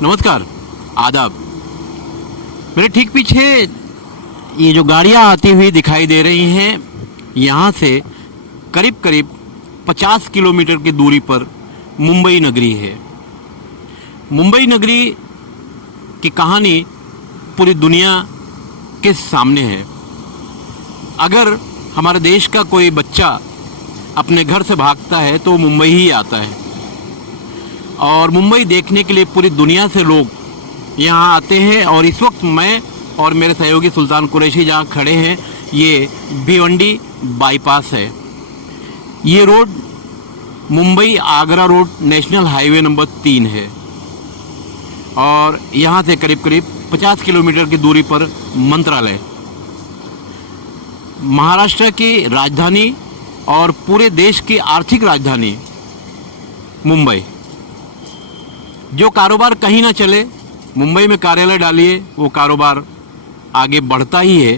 नमस्कार, आदाब। मेरे ठीक पीछे ये जो गाड़ियाँ आती हुई दिखाई दे रही हैं, यहाँ से करीब करीब 50 किलोमीटर की दूरी पर मुंबई नगरी है। मुंबई नगरी की कहानी पूरी दुनिया के सामने है। अगर हमारे देश का कोई बच्चा अपने घर से भागता है तो मुंबई ही आता है, और मुंबई देखने के लिए पूरी दुनिया से लोग यहाँ आते हैं। और इस वक्त मैं और मेरे सहयोगी सुल्तान कुरैशी जहाँ खड़े हैं, ये भिवंडी बाईपास है। ये road Mumbai Agra road national highway number 3 है, और यहाँ से करीब करीब 50 किलोमीटर की दूरी पर मंत्रालय, महाराष्ट्र की राजधानी और पूरे देश की आर्थिक राजधानी मुंबई। जो कारोबार कहीं ना चले, मुंबई में कार्यालय डालिए, वो कारोबार आगे बढ़ता ही है,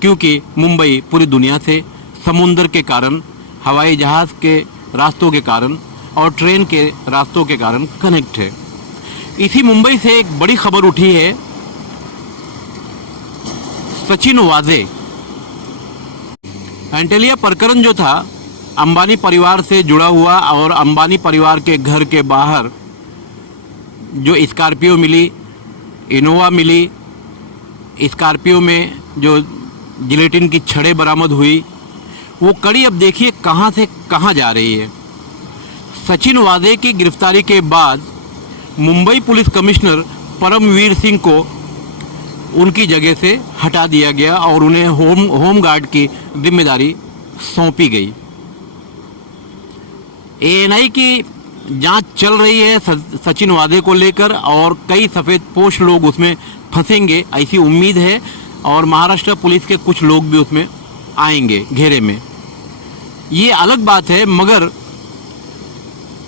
क्योंकि मुंबई पूरी दुनिया से समुद्र के कारण, हवाई जहाज़ के रास्तों के कारण और ट्रेन के रास्तों के कारण कनेक्ट है। इसी मुंबई से एक बड़ी खबर उठी है। सचिन वाजे एंटेलिया प्रकरण जो था, अंबानी परिवार से जुड़ा हुआ, और अंबानी परिवार के घर के बाहर जो स्कॉर्पियो मिली, इनोवा मिली, स्कॉर्पियो में जो जिलेटिन की छड़ें बरामद हुई, वो कड़ी अब देखिए कहाँ से कहाँ जा रही है। सचिन वाजे की गिरफ्तारी के बाद मुंबई पुलिस कमिश्नर परमवीर सिंह को उनकी जगह से हटा दिया गया और उन्हें होमगार्ड की जिम्मेदारी सौंपी गई। एएनआई की जांच चल रही है सचिन वाजे को लेकर, और कई सफ़ेद पोश लोग उसमें फंसेंगे ऐसी उम्मीद है, और महाराष्ट्र पुलिस के कुछ लोग भी उसमें आएंगे घेरे में। ये अलग बात है, मगर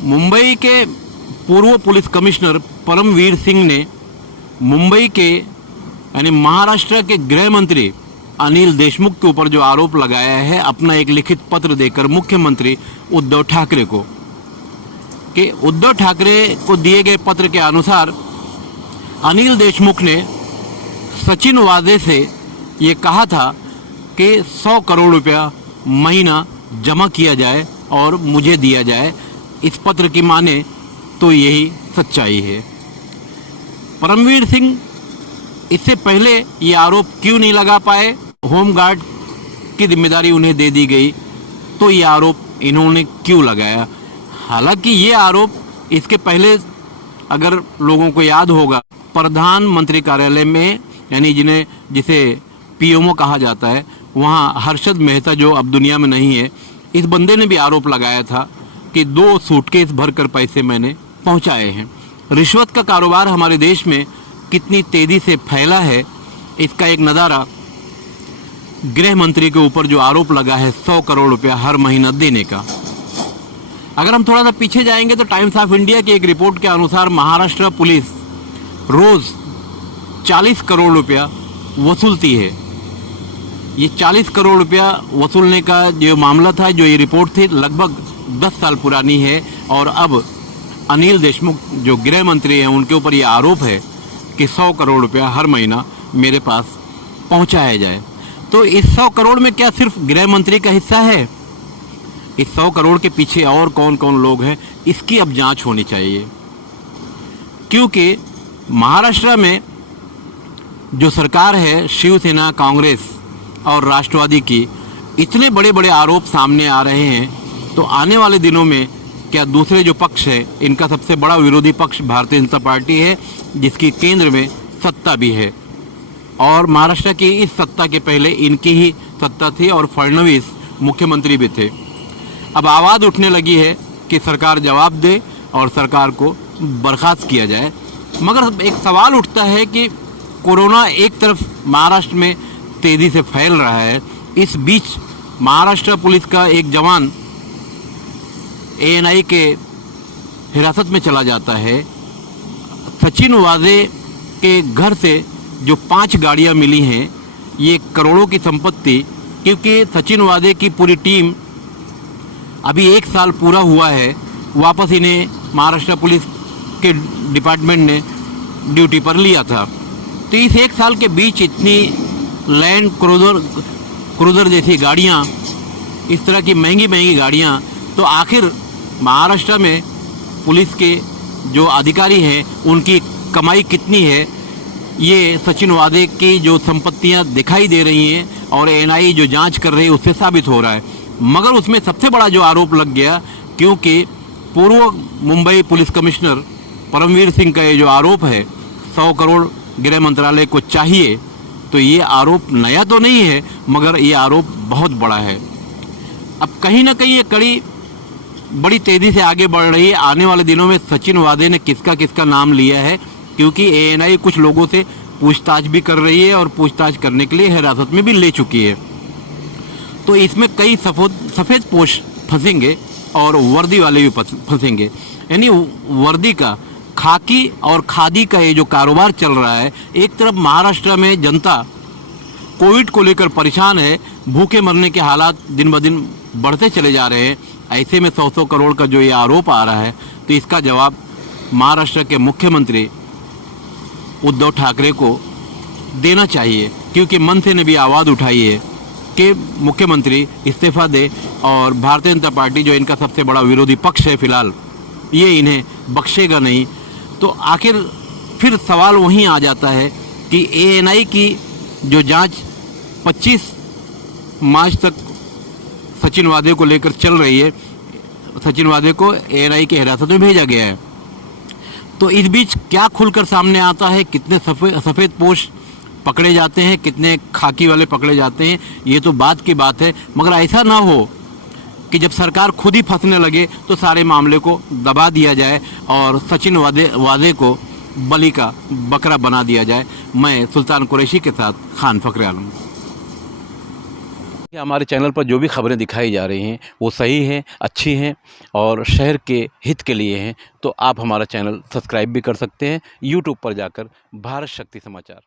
मुंबई के पूर्व पुलिस कमिश्नर परमवीर सिंह ने मुंबई के यानी महाराष्ट्र के गृह मंत्री अनिल देशमुख के ऊपर जो आरोप लगाया है, अपना एक लिखित पत्र देकर मुख्यमंत्री उद्धव ठाकरे को, कि उद्धव ठाकरे को दिए गए पत्र के अनुसार अनिल देशमुख ने सचिन वाजे से ये कहा था कि 100 करोड़ रुपया महीना जमा किया जाए और मुझे दिया जाए। इस पत्र की माने तो यही सच्चाई है। परमवीर सिंह इससे पहले ये आरोप क्यों नहीं लगा पाए? होमगार्ड की जिम्मेदारी उन्हें दे दी गई, तो ये आरोप इन्होंने क्यों लगाया? हालांकि ये आरोप इसके पहले, अगर लोगों को याद होगा, प्रधानमंत्री कार्यालय में, यानी जिसे पीएमओ कहा जाता है, वहाँ हर्षद मेहता जो अब दुनिया में नहीं है, इस बंदे ने भी आरोप लगाया था कि 2 सूटकेस भरकर पैसे मैंने पहुँचाए हैं। रिश्वत का कारोबार हमारे देश में कितनी तेज़ी से फैला है, इसका एक नज़ारा गृह मंत्री के ऊपर जो आरोप लगा है 100 करोड़ रुपया हर महीना देने का। अगर हम थोड़ा सा पीछे जाएंगे तो टाइम्स ऑफ इंडिया की एक रिपोर्ट के अनुसार महाराष्ट्र पुलिस रोज़ 40 करोड़ रुपया वसूलती है। ये 40 करोड़ रुपया वसूलने का जो मामला था, जो ये रिपोर्ट थी, लगभग 10 साल पुरानी है, और अब अनिल देशमुख जो गृह मंत्री हैं, उनके ऊपर ये आरोप है कि 100 करोड़ रुपया हर महीना मेरे पास पहुंचाया जाए। तो इस 100 करोड़ में क्या सिर्फ गृह मंत्री का हिस्सा है? इस 100 करोड़ के पीछे और कौन कौन लोग हैं, इसकी अब जांच होनी चाहिए, क्योंकि महाराष्ट्र में जो सरकार है, शिवसेना, कांग्रेस और राष्ट्रवादी की, इतने बड़े बड़े आरोप सामने आ रहे हैं, तो आने वाले दिनों में क्या दूसरे जो पक्ष है, इनका सबसे बड़ा विरोधी पक्ष भारतीय जनता पार्टी है, जिसकी केंद्र में सत्ता भी है, और महाराष्ट्र की इस सत्ता के पहले इनकी ही सत्ता थी और फडणवीस मुख्यमंत्री भी थे। अब आवाज़ उठने लगी है कि सरकार जवाब दे और सरकार को बर्खास्त किया जाए। मगर एक सवाल उठता है कि कोरोना एक तरफ महाराष्ट्र में तेज़ी से फैल रहा है, इस बीच महाराष्ट्र पुलिस का एक जवान एएनआई के हिरासत में चला जाता है। सचिन वाजे के घर से जो 5 गाड़ियां मिली हैं, ये करोड़ों की संपत्ति, क्योंकि सचिन वाजे की पूरी टीम अभी 1 साल पूरा हुआ है, वापस इन्हें महाराष्ट्र पुलिस के डिपार्टमेंट ने ड्यूटी पर लिया था। तो इस 1 साल के बीच इतनी लैंड क्रूज़र जैसी गाड़ियाँ, इस तरह की महंगी महंगी गाड़ियाँ, तो आखिर महाराष्ट्र में पुलिस के जो अधिकारी हैं उनकी कमाई कितनी है, ये सचिन वादे की जो संपत्तियां दिखाई दे रही हैं और एनआईए जो जांच कर रही है उससे साबित हो रहा है। मगर उसमें सबसे बड़ा जो आरोप लग गया, क्योंकि पूर्व मुंबई पुलिस कमिश्नर परमवीर सिंह का ये जो आरोप है 100 करोड़ गृह मंत्रालय को चाहिए, तो ये आरोप नया तो नहीं है मगर ये आरोप बहुत बड़ा है। अब कहीं ना कहीं ये कड़ी बड़ी तेज़ी से आगे बढ़ रही है। आने वाले दिनों में सचिन वादे ने किसका किसका नाम लिया है, क्योंकि एएनआई कुछ लोगों से पूछताछ भी कर रही है और पूछताछ करने के लिए हिरासत में भी ले चुकी है। तो इसमें कई सफ़ेद पोश फंसेंगे और वर्दी वाले भी फंसेंगे। यानी वर्दी का, खाकी और खादी का ये जो कारोबार चल रहा है, एक तरफ महाराष्ट्र में जनता कोविड को लेकर परेशान है, भूखे मरने के हालात दिन ब दिन बढ़ते चले जा रहे हैं। ऐसे में 100 करोड़ का जो ये आरोप आ रहा है, तो इसका जवाब महाराष्ट्र के मुख्यमंत्री उद्धव ठाकरे को देना चाहिए, क्योंकि मनसे ने भी आवाज़ उठाई है कि मुख्यमंत्री इस्तीफा दे और भारतीय जनता पार्टी जो इनका सबसे बड़ा विरोधी पक्ष है फिलहाल, ये इन्हें बख्शेगा नहीं। तो आखिर फिर सवाल वहीं आ जाता है कि एएनआई की जो जांच 25 मार्च तक सचिन वादे को लेकर चल रही है, सचिन वादे को एएनआई की हिरासत में भेजा गया है। तो इस बीच क्या खुलकर सामने आता है, कितने सफ़ेद पोश पकड़े जाते हैं, कितने खाकी वाले पकड़े जाते हैं, ये तो बात की बात है। मगर ऐसा ना हो कि जब सरकार खुद ही फंसने लगे तो सारे मामले को दबा दिया जाए और सचिन वादे को बलि का बकरा बना दिया जाए। मैं सुल्तान कुरैशी के साथ खान फखरे आलम। हमारे चैनल पर जो भी खबरें दिखाई जा रही हैं वो सही हैं, अच्छी हैं और शहर के हित के लिए हैं। तो आप हमारा चैनल सब्सक्राइब भी कर सकते हैं यूट्यूब पर जाकर, भारत शक्ति समाचार।